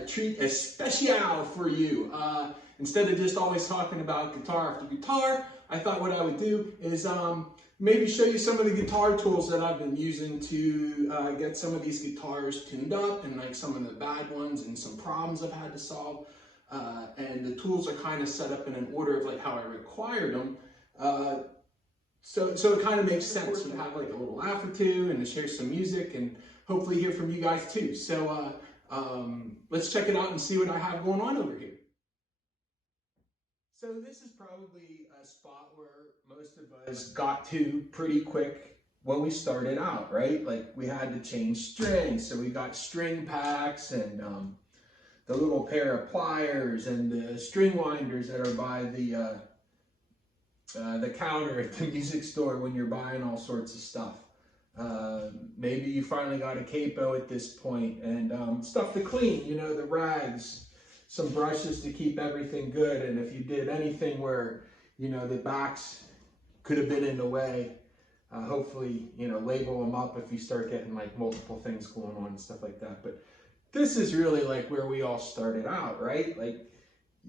a treat especial for you. Instead of just always talking about guitar after guitar, I thought what I would do is maybe show you some of the guitar tools that I've been using to get some of these guitars tuned up, and like some of the bad ones and some problems I've had to solve. And the tools are kind of set up in an order of like how I required them. So it kind of makes sense to have like a little laugh or two and to share some music and hopefully hear from you guys too. So let's check it out and see what I have going on over here. So this is probably a spot where most of us got to pretty quick when we started out, right? Like we had to change strings. So we got string packs and the little pair of pliers and the string winders that are by the counter at the music store when you're buying all sorts of stuff. Maybe you finally got a capo at this point, and stuff to clean, you know, the rags, some brushes to keep everything good. And if you did anything where, you know, the backs could have been in the way, hopefully, you know, label them up if you start getting like multiple things going on and stuff like that. But this is really like where we all started out, right? Like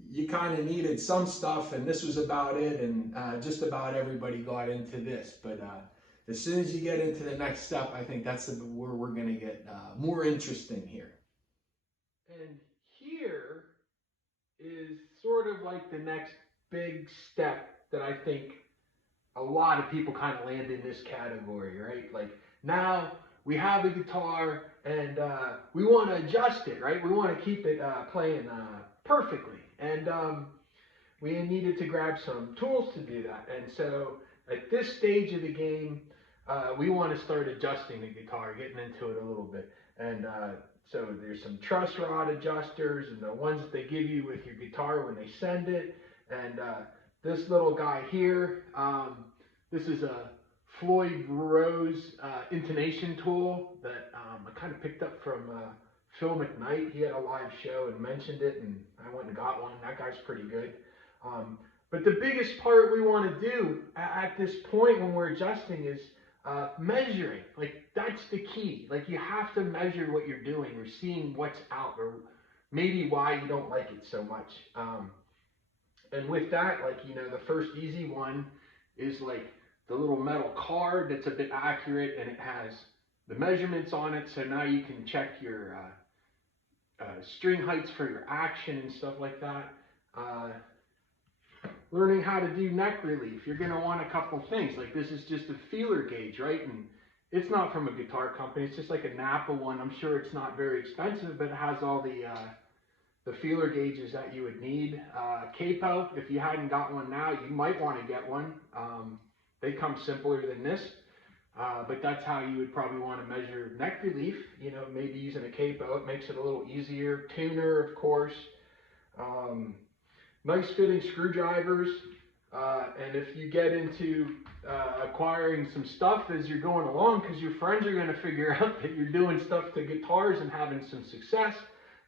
you kind of needed some stuff, and this was about it, and just about everybody got into this. But as soon as you get into the next step, I think that's where we're going to get more interesting here. And here is sort of like the next big step that I think a lot of people kind of land in this category, right? Like now we have a guitar and we want to adjust it, right? We want to keep it playing perfectly. And we needed to grab some tools to do that. And so at this stage of the game, we want to start adjusting the guitar, getting into it a little bit. And so there's some truss rod adjusters and the ones that they give you with your guitar when they send it. And this little guy here, this is a Floyd Rose intonation tool that I kind of picked up from Phil McKnight. He had a live show and mentioned it, and I went and got one. That guy's pretty good. But the biggest part we want to do at this point when we're adjusting is measuring. Like that's the key. Like you have to measure what you're doing or seeing what's out or maybe why you don't like it so much. And with that, like, you know, the first easy one is like the little metal card that's a bit accurate and it has the measurements on it. So now you can check your string heights for your action and stuff like that. Learning how to do neck relief. You're going to want a couple things. Like this is just a feeler gauge, right? And it's not from a guitar company. It's just like a Napa one. I'm sure it's not very expensive, but it has all the feeler gauges that you would need. Capo, if you hadn't got one now, you might want to get one. They come simpler than this, but that's how you would probably want to measure neck relief. You know, maybe using a capo, it makes it a little easier. Tuner, of course. Nice fitting screwdrivers, and if you get into acquiring some stuff as you're going along, because your friends are going to figure out that you're doing stuff to guitars and having some success,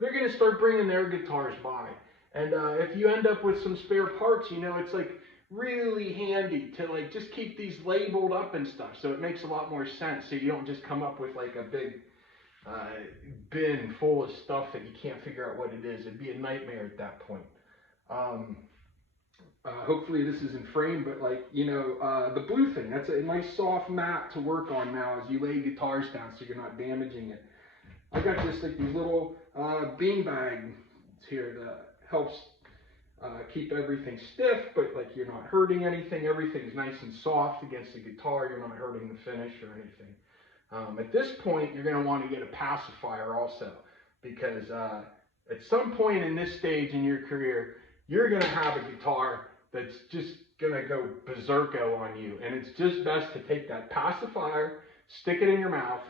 they're going to start bringing their guitars by. And if you end up with some spare parts, you know, it's like really handy to like just keep these labeled up and stuff, so it makes a lot more sense, so you don't just come up with like a big bin full of stuff that you can't figure out what it is. It'd be a nightmare at that point. Hopefully this isn't framed, but like, you know, the blue thing, that's a nice soft mat to work on now as you lay guitars down so you're not damaging it. I got just like these little bean bags here that helps keep everything stiff, but like you're not hurting anything. Everything's nice and soft against the guitar. You're not hurting the finish or anything. At this point, you're going to want to get a pacifier also, because at some point in this stage in your career, you're going to have a guitar that's just going to go berserko on you. And it's just best to take that pacifier, stick it in your mouth,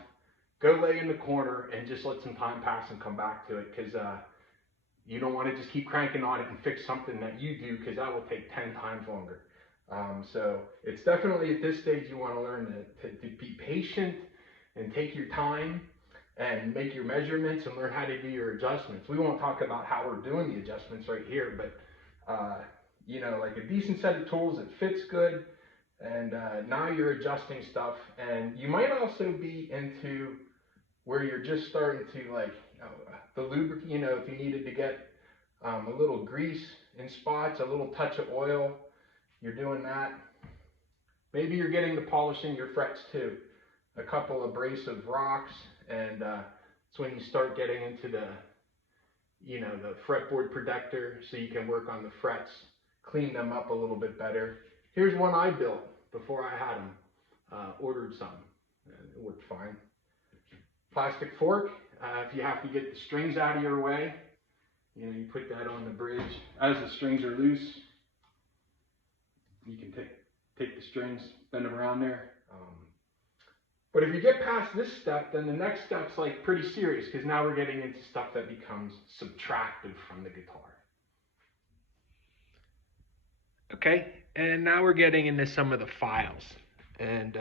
go lay in the corner, and just let some time pass and come back to it, because you don't want to just keep cranking on it and fix something that you do, because that will take 10 times longer. So it's definitely at this stage you want to learn to be patient and take your time and make your measurements and learn how to do your adjustments. We won't talk about how we're doing the adjustments right here, but you know, like a decent set of tools that fits good, and now you're adjusting stuff. And you might also be into where you're just starting to like the lubricant, you know, if you needed to get a little grease in spots, a little touch of oil, you're doing that. Maybe you're getting the polishing your frets too. A couple abrasive rocks, and it's when you start getting into the, you know, the fretboard protector, so you can work on the frets, clean them up a little bit better. Here's one I built before I had them. Ordered some, it worked fine. Plastic fork, if you have to get the strings out of your way, you know, you put that on the bridge. As the strings are loose, you can take the strings, bend them around there. But if you get past this step, then the next step's like pretty serious, because now we're getting into stuff that becomes subtractive from the guitar. Okay, and now we're getting into some of the files. And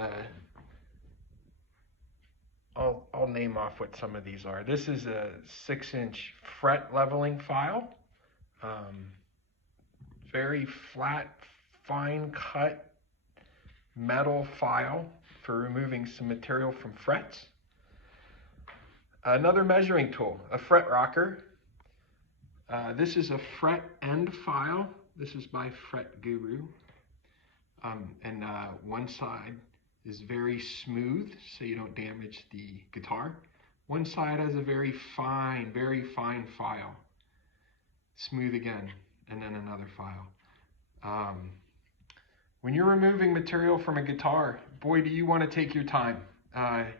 I'll name off what some of these are. This is a 6-inch fret leveling file. Very flat, fine cut metal file for removing some material from frets. Another measuring tool, a fret rocker. This is a fret end file. This is by Fret Guru. And one side is very smooth, so you don't damage the guitar. One side has a very fine file. Smooth again, and then another file. When you're removing material from a guitar, boy, do you want to take your time.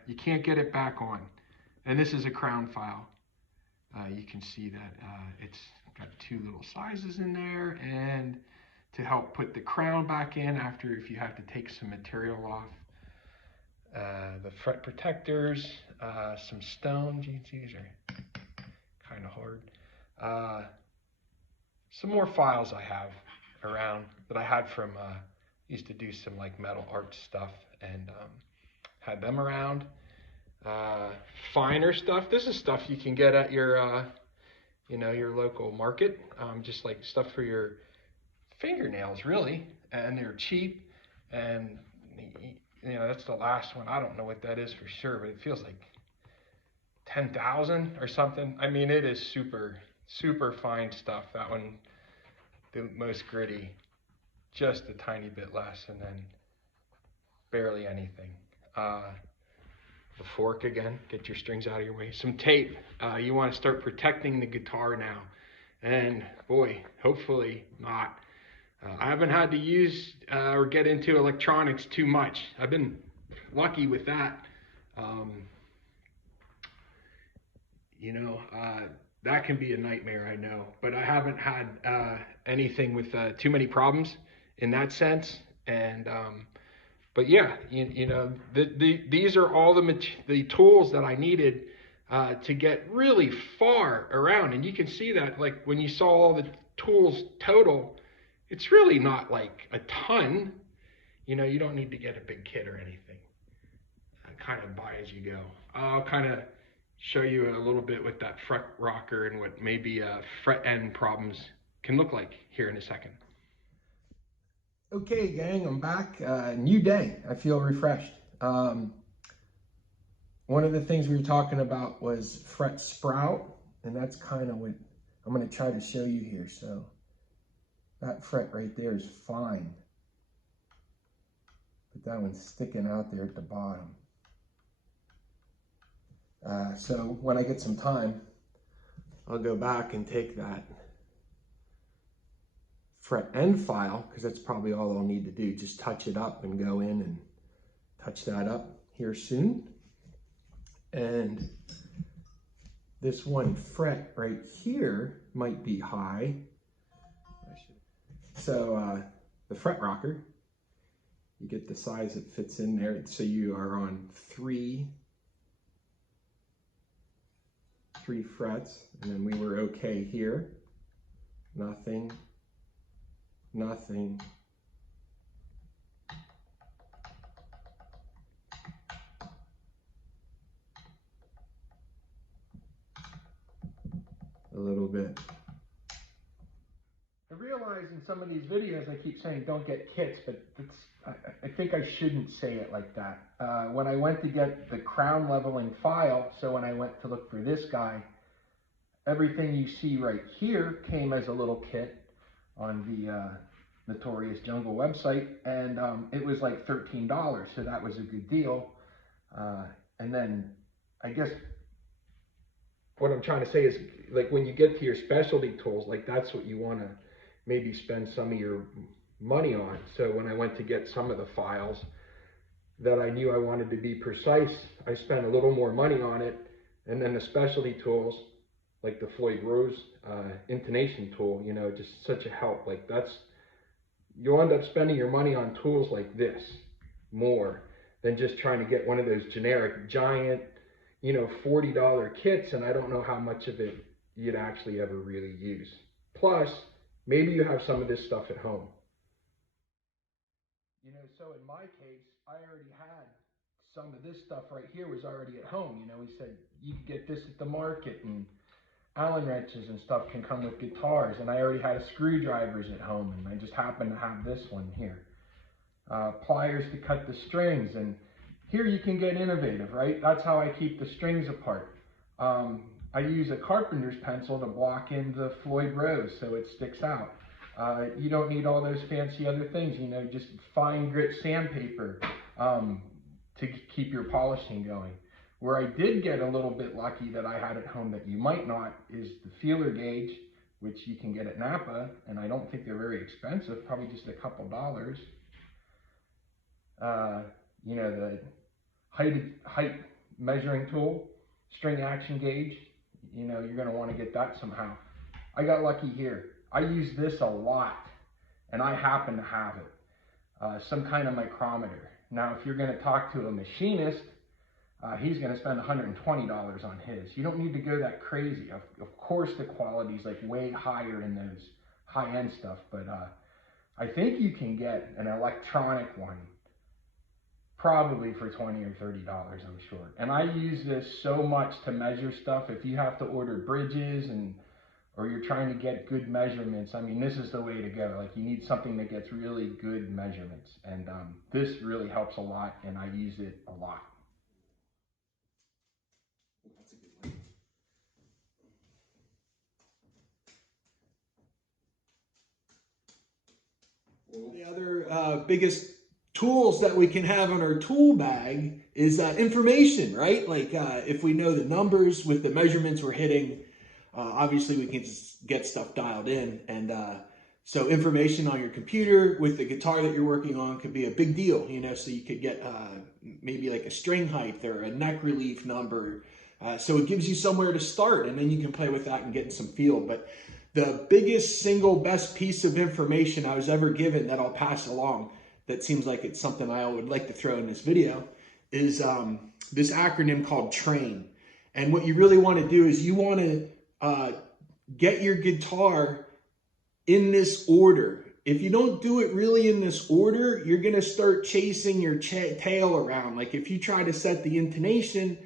You can't get it back on. And this is a crown file. You can see that it's got 2 little sizes in there, and to help put the crown back in after if you have to take some material off. The fret protectors, some stones. You can see these are kind of hard. Some more files I have around that I had from used to do some like metal art stuff, and had them around. Finer stuff. This is stuff you can get at your you know, your local market, just like stuff for your fingernails, really, and they're cheap. And you know, that's the last one. I don't know what that is for sure, but it feels like 10,000 or something. I mean, it is super fine stuff. That one, the most gritty, just a tiny bit less, and then barely anything. The fork again, get your strings out of your way. Some tape. You want to start protecting the guitar now, and boy, hopefully not. I haven't had to use or get into electronics too much. I've been lucky with that. You know, that can be a nightmare, I know, but I haven't had anything with too many problems in that sense. And but yeah, you know, these are all the tools that I needed to get really far around. And you can see that, like, when you saw all the tools total, it's really not like a ton. You know, you don't need to get a big kit or anything. Kind of buy as you go. I'll kind of show you a little bit with that fret rocker and what maybe fret end problems can look like here in a second. Okay, gang, I'm back. New day. I feel refreshed. One of the things we were talking about was fret sprout, and that's kind of what I'm going to try to show you here. So that fret right there is fine, but that one's sticking out there at the bottom. So when I get some time, I'll go back and take that fret end file, because that's probably all I'll need to do. Just touch it up and go in and touch that up here soon. And this one fret right here might be high. So the fret rocker, you get the size that fits in there. So you are on three frets, and then we were okay here. Nothing. A little bit. I realize in some of these videos I keep saying don't get kits, but I think I shouldn't say it like that. When I went to get the crown leveling file, so when I went to look for this guy, everything you see right here came as a little kit on the Notorious Jungle website, and it was like $13, so that was a good deal. And then I guess what I'm trying to say is, like, when you get to your specialty tools, like, that's what you want to maybe spend some of your money on. So when I went to get some of the files that I knew I wanted to be precise, I spent a little more money on it. And then the specialty tools, like the Floyd Rose intonation tool, you know, just such a help. Like, you'll end up spending your money on tools like this more than just trying to get one of those generic giant, you know, $40 kits, and I don't know how much of it you'd actually ever really use. Plus, maybe you have some of this stuff at home. You know, so in my case, I already had some of this stuff right here was already at home. You know, he said you can get this at the market, and Allen wrenches and stuff can come with guitars, and I already had screwdrivers at home, and I just happened to have this one here. Pliers to cut the strings, and here you can get innovative, right? That's how I keep the strings apart. I use a carpenter's pencil to block in the Floyd Rose so it sticks out. You don't need all those fancy other things, you know, just fine grit sandpaper to keep your polishing going. Where I did get a little bit lucky that I had at home that you might not is the feeler gauge, which you can get at Napa, and I don't think they're very expensive, probably just a couple dollars. You know, the height measuring tool, string action gauge, you know, you're going to want to get that somehow. I got lucky here. I use this a lot, and I happen to have it. Some kind of micrometer. Now, if you're going to talk to a machinist, he's going to spend $120 on his. You don't need to go that crazy. Of course, the quality is like way higher in those high-end stuff, but I think you can get an electronic one probably for $20 or $30, I'm sure. And I use this so much to measure stuff. If you have to order bridges or you're trying to get good measurements, I mean, this is the way to go. Like, you need something that gets really good measurements. And this really helps a lot, and I use it a lot. That's a good one. The other biggest tools that we can have in our tool bag is information, right? Like if we know the numbers with the measurements we're hitting, obviously we can just get stuff dialed in. And so information on your computer with the guitar that you're working on could be a big deal, you know, so you could get maybe like a string height or a neck relief number. So it gives you somewhere to start, and then you can play with that and get some feel. But the biggest single best piece of information I was ever given that I'll pass along, that seems like it's something I would like to throw in this video, is this acronym called TRAIN. And what you really want to do is you want to get your guitar in this order. If you don't do it really in this order, you're going to start chasing your tail around. Like if you try to set the intonation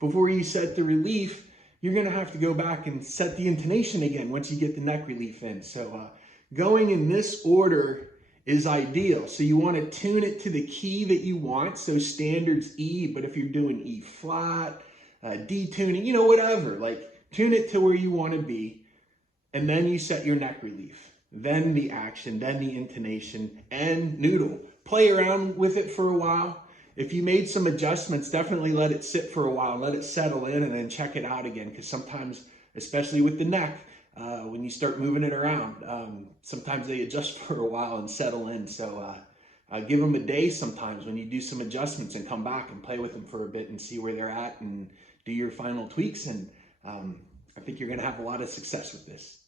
before you set the relief, you're going to have to go back and set the intonation again once you get the neck relief in. So going in this order is ideal. So you want to tune it to the key that you want. So standard's E, but if you're doing E flat, D tuning, you know, whatever, like tune it to where you want to be. And then you set your neck relief, then the action, then the intonation, and noodle. Play around with it for a while. If you made some adjustments, definitely let it sit for a while, let it settle in, and then check it out again. Because sometimes, especially with the neck, when you start moving it around, sometimes they adjust for a while and settle in. So give them a day sometimes when you do some adjustments, and come back and play with them for a bit and see where they're at and do your final tweaks. And I think you're going to have a lot of success with this.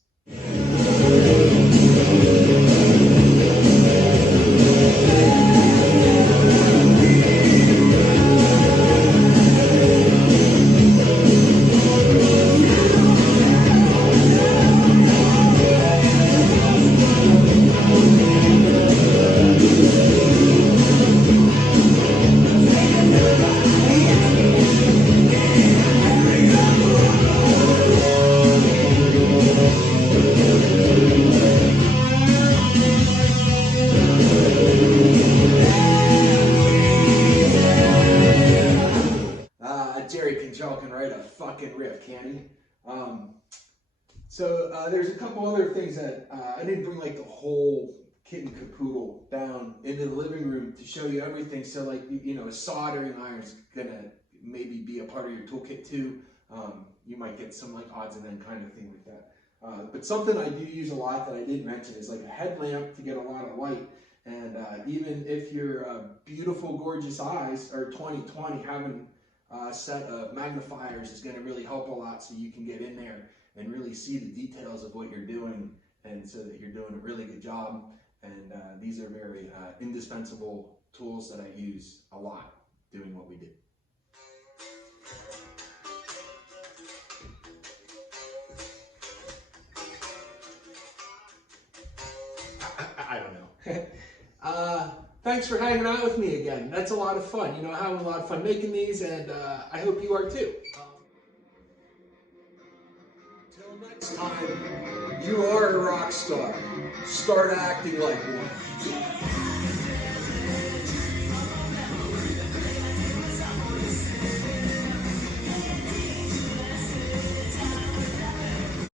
Jerry Cantrell can write a fucking riff, can he? So there's a couple other things that I didn't bring like the whole kit and caboodle down into the living room to show you everything. So like, you know, a soldering iron is gonna maybe be a part of your toolkit too. You might get some like odds and ends kind of thing like that. But something I do use a lot that I didn't mention is like a headlamp to get a lot of light. And even if your beautiful, gorgeous eyes are 20/20, having a set of magnifiers is going to really help a lot, so you can get in there and really see the details of what you're doing, and so that you're doing a really good job. And these are very indispensable tools that I use a lot doing what we do. I don't know. Thanks for hanging out with me again. That's a lot of fun. You know, having a lot of fun making these, and I hope you are too. Till next time, you are a rock star. Start acting like one.